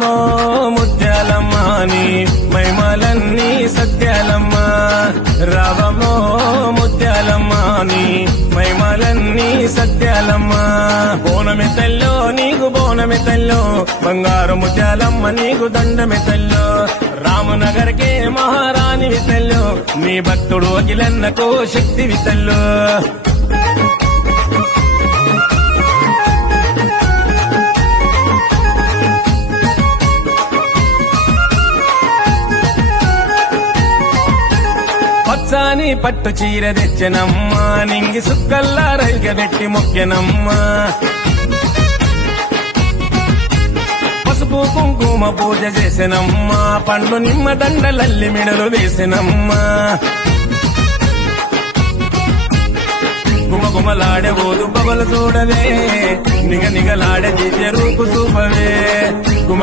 రావమ్మో ముత్యాలమ్మ నీ మైమలన్నీ సత్యాలమ్మ రావమ్మో ముత్యాలమ్మ నీ మైమలన్నీ సత్యాలమ్మ బోనమి తల్లో నీకు బోనమి తల్లో బంగారు ముత్యాలమ్మ నీకు దండమి తల్లో రామనగర్కే మహారాణి వితల్లో నీ భక్తుడు అఖిలన్నకు శక్తి వితల్లో పచ్చాని పట్టు చీర తెచ్చనమ్మా నింగి సుక్కల్లా రైగబెట్టి మొక్కెనమ్మా పసుపు కుంకుమ పూజ చేసినమ్మా పండ్లు నిమ్మ దండలల్లి మిడలు వేసినమ్మా గుమగుమలాడే ఓదు బొగలు చూడవే నిగ నిగలాడే దివ్య రూపు చూపవే గుమ